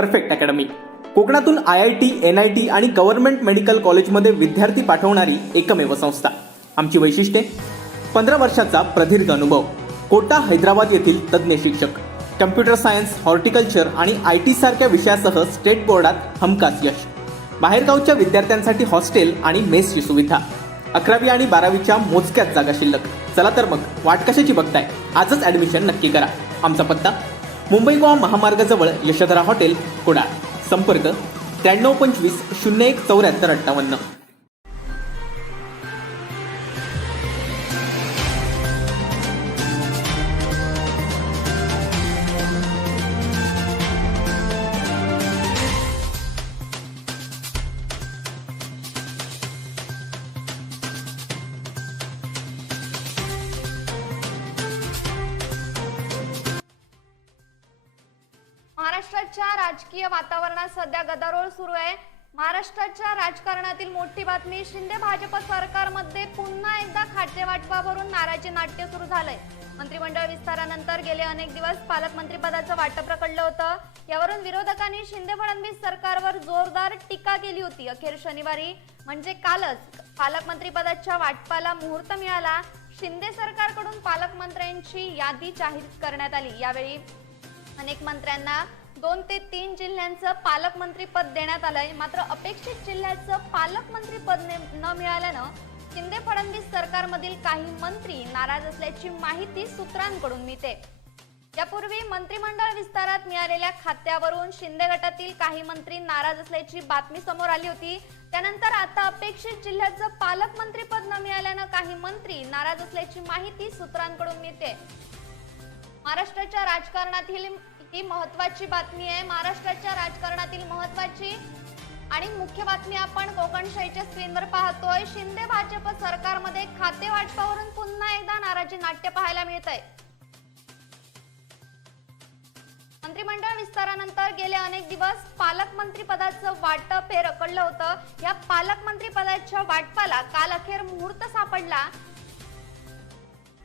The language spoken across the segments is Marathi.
परफेक्ट अकॅडमी कोकणातून IIT, NIT आणि गव्हर्नमेंट मेडिकल कॉलेजमध्ये विद्यार्थी पाठवणारी एकमेव संस्था. आमची वैशिष्ट्ये: 15 वर्षाचा प्रदीर्घ अनुभव, कोटा हैदराबाद येथील तज्ज्ञ शिक्षक, कम्प्युटर सायन्स, हॉर्टिकल्चर आणि IT सारख्या विषयासह स्टेट बोर्डात हमखास यश, बाहेरगावच्या विद्यार्थ्यांसाठी हॉस्टेल आणि मेसची सुविधा, 11वी आणि 12वीच्या मोजक्याच जागा शिल्लक. चला तर मग वाट कशाची बघताय, आजच ॲडमिशन नक्की करा. आमचा पत्ता: मुंबई गोवा महामार्गाजवळ यशोधरा हॉटेल, कुडाळ. संपर्क 9325 01 74 58. महाराष्ट्राच्या राजकीय वातावरणात सध्या गदारोळ सुरू आहे. महाराष्ट्राच्या राजकारणातील मोठी बातमी: शिंदे भाजप सरकारमध्ये पुन्हा एकदा खातेवाटपावरून नाराजी नाट्य सुरू झालंय. मंत्रिमंडळ विस्तारानंतर गेले अनेक दिवस पालकमंत्री पदाचं वाटप रखडलं होतं. यावरून विरोधकांनी शिंदे फडणवीस सरकारवर जोरदार टीका केली होती. अखेर शनिवारी म्हणजे कालच पालकमंत्री पदाच्या वाटपाला मुहूर्त मिळाला. शिंदे सरकारकडून पालकमंत्र्यांची यादी जाहीर करण्यात आली. यावेळी अनेक मंत्र्यांना 2 ते 3 जिल्ह्यांचं पालकमंत्री पद देण्यात आलंय. मात्र अपेक्षित जिल्ह्याचं पालकमंत्री पद न मिळाल्यानं शिंदे फडणवीस सरकारमधील काही मंत्री नाराज असल्याची माहिती सूत्रांकडून मिळते. यापूर्वी मंत्रिमंडळ विस्तारात मिळालेल्या खात्यावरून शिंदे गटातील काही मंत्री नाराज असल्याची बातमी समोर आली होती. त्यानंतर आता अपेक्षित जिल्ह्याचं पालकमंत्री पद न मिळाल्यानं काही मंत्री नाराज असल्याची माहिती सूत्रांकडून मिळते. महाराष्ट्राच्या राजकारणातील ही महत्त्वाची बातमी आहे. महाराष्ट्राच्या राजकारणातील महत्त्वाची आणि मुख्य बातमी आपण कोकणशाहीच्या स्क्रीनवर पाहतोय. शिंदे भाजप सरकारमध्ये खाते वाटपावरून पुन्हा एकदा नाराजी नाट्य पाहायला मिळतंय. मंत्रिमंडळ विस्तारानंतर गेले अनेक दिवस पालकमंत्री पदाचं वाटप हे रखडलं होतं. या पालकमंत्री पदाच्या वाटपाला काल अखेर मुहूर्त सापडला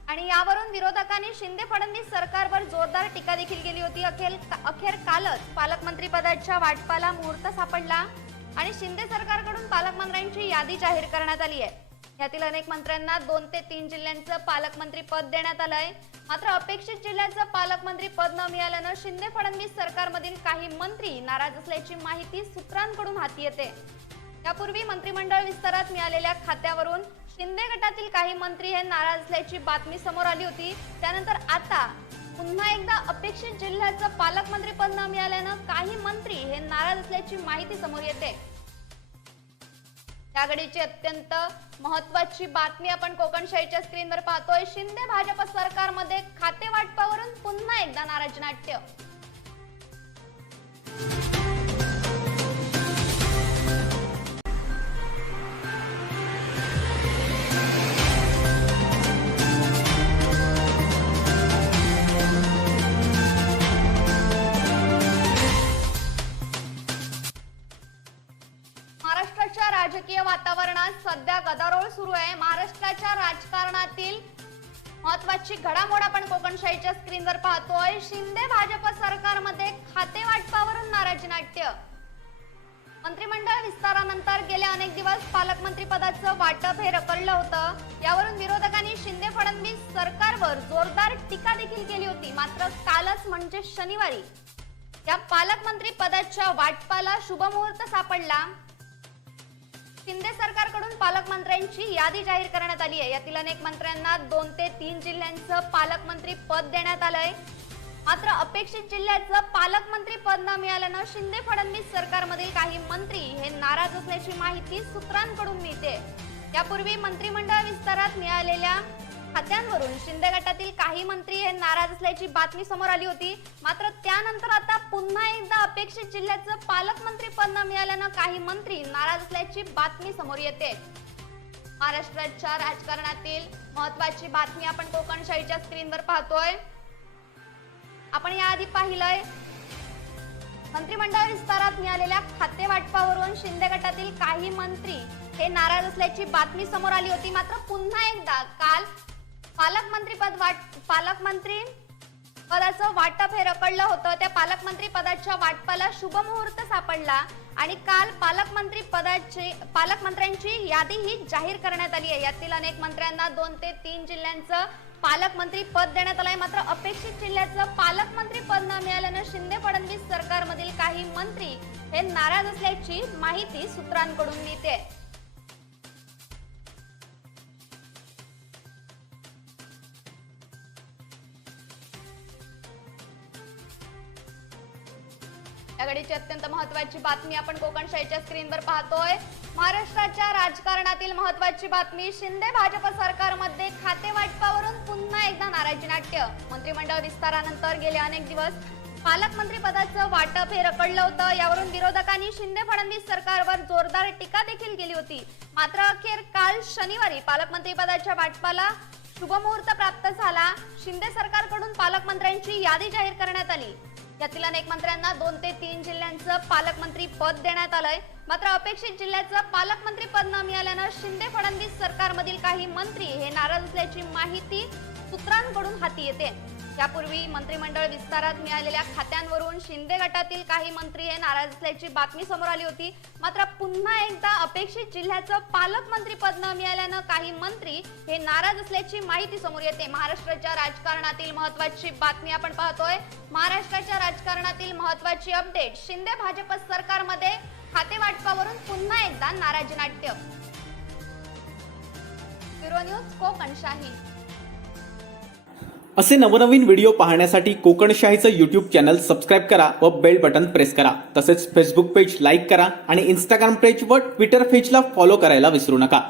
आणि यावरून विरोधकांनी शिंदे फडणवीस सरकारवर जोरदार टीका देखील केली होती. अखेर कालच पालकमंत्री पदाच्या वाटपाला मुहूर्त सापडला आणि शिंदे सरकारकडून पालकमंत्र्यांची यादी जाहीर करण्यात आली आहे. यातील अनेक मंत्र्यांना 2 ते 3 जिल्ह्यांचं पालकमंत्री पद देण्यात आलंय. मात्र अपेक्षित जिल्ह्याचं पालकमंत्री पद न मिळाल्यानं शिंदे फडणवीस सरकारमधील काही मंत्री नाराज असल्याची माहिती सूत्रांकडून हाती येते. यापूर्वी मंत्रिमंडळ विस्तारात मिळालेल्या खात्यावरून शिंदे गटातील काही मंत्री हे नाराज असल्याची बातमी समोर आली होती. त्यानंतर आता पुन्हा एकदा अपेक्षित जिल्ह्याचं पालकमंत्री पद न मिळाल्यानं काही मंत्री हे नाराज असल्याची माहिती समोर येते. या घडीची अत्यंत महत्त्वाची बातमी आपण कोकणशाहीच्या स्क्रीनवर पाहतोय. शिंदे भाजप सरकारमध्ये खाते वाटपावरून पुन्हा एकदा नाराजी नाट्य. महाराष्ट्राच्या राजकीय वातावरणात सध्या गदारोळ सुरू आहे. महाराष्ट्राच्या राजकारणातील महत्त्वाची घडामोड आपण कोकणशाहीच्या स्क्रीनवर पाहतोय. शिंदे भाजप सरकारमध्ये खाते वाटपावरून नाराजी नाट्य. मंत्रिमंडळ विस्तारानंतर गेले अनेक दिवस पालकमंत्री पदाचं वाटप हे रखडलं होतं. यावरून विरोधकांनी शिंदे फडणवीस सरकारवर जोरदार टीका देखील केली होती. मात्र कालच म्हणजे शनिवारी या पालकमंत्री पदाच्या वाटपाला शुभमुहूर्त सापडला. शिंदे सरकारकडून पालकमंत्र्यांची यादी जाहीर करण्यात आली आहे. यातील अनेक मंत्र्यांना 2 ते 3 जिल्ह्यांचं पालकमंत्री पद देण्यात आलंय. मात्र अपेक्षित जिल्ह्याचं पालकमंत्री पद न मिळाल्यानं शिंदे फडणवीस सरकारमधील काही मंत्री हे नाराज असल्याची माहिती सूत्रांकडून मिळते. यापूर्वी मंत्रिमंडळ विस्तारात मिळालेल्या खात्यांवरून शिंदे गटातील काही मंत्री हे नाराज असल्याची बातमी समोर आली होती. मात्र त्यानंतर आता पुन्हा एकदा अपेक्षित जिल्ह्याचं पालकमंत्री पद न मिळाल्यानं काही मंत्री नाराज असल्याची बातमी समोर येते. महाराष्ट्राच्या राजकारणातील महत्त्वाची बातमी आपण कोकणशाहीच्या स्क्रीनवर पाहतोय. आपण याआधी पाहिलंय मंत्रिमंडळ विस्तारात मिळालेल्या खाते वाटपावरून शिंदे गटातील काही मंत्री हे नाराज असल्याची बातमी समोर आली होती. मात्र पुन्हा एकदा काल पालकमंत्री पदाचं वाटप हे रखडलं होतं. त्या पालकमंत्री पदाच्या वाटपाला शुभमुहूर्त सापडला आणि काल पालकमंत्र्यांची यादीही जाहीर करण्यात आली आहे. यातील अनेक मंत्र्यांना 2 ते 3 जिल्ह्यांचं पालकमंत्री पद देण्यात आलंय. मात्र अपेक्षित जिल्ह्याचं पालकमंत्री पद न मिळाल्यानं शिंदे फडणवीस सरकारमधील काही मंत्री हे नाराज असल्याची माहिती सूत्रांकडून मिळते. या घडीची अत्यंत महत्त्वाची बातमी आपण कोकणशाहीच्या स्क्रीनवर पाहतोय. महाराष्ट्राच्या राजकारणातील महत्त्वाची बातमी. शिंदे भाजप सरकारमध्ये खाते वाटपावरून पुन्हा एकदा नाराजी नाट्य. मंत्रिमंडळ विस्तारानंतर गेले अनेक दिवस पालकमंत्री पदाचं वाटप हे रखडलं होतं. यावरून विरोधकांनी शिंदे फडणवीस सरकारवर जोरदार टीका देखील केली होती. मात्र अखेर काल शनिवारी पालकमंत्री पदाच्या वाटपाला शुभमुहूर्त प्राप्त झाला. शिंदे सरकारकडून पालकमंत्र्यांची यादी जाहीर करण्यात आली. यातील अनेक मंत्र्यांना 2 ते 3 जिल्ह्यांचं पालकमंत्री पद देण्यात आलंय. मात्र अपेक्षित जिल्ह्याचं पालकमंत्री पद न मिळाल्यानं शिंदे फडणवीस सरकारमधील काही मंत्री हे नाराज असल्याची माहिती सूत्रांकडून हाती येते. यापूर्वी मंत्रिमंडळ विस्तारात मिळालेल्या खात्यांवरून शिंदे गटातील काही मंत्री हे नाराज असल्याची बातमी समोर आली होती. मात्र पुन्हा एकदा अपेक्षित जिल्ह्याचं पालकमंत्री पद न मिळाल्यानं काही मंत्री हे नाराज असल्याची माहिती समोर येते. महाराष्ट्राच्या राजकारणातील महत्त्वाची बातमी आपण पाहतोय. महाराष्ट्राच्या राजकारणातील महत्त्वाची अपडेट. शिंदे भाजप सरकारमध्ये खाते वाटपावरून पुन्हा एकदा नाराजी नाट्य. Bureau news Kokanshahi. असे नवनवीन व्हिडिओ पाहण्यासाठी कोकणशाहीचं यूट्यूब चॅनल सबस्क्राईब करा व बेल बटन प्रेस करा. तसेच फेसबुक पेज लाईक करा आणि इंस्टाग्राम पेज व ट्विटर पेजला फॉलो करायला विसरू नका.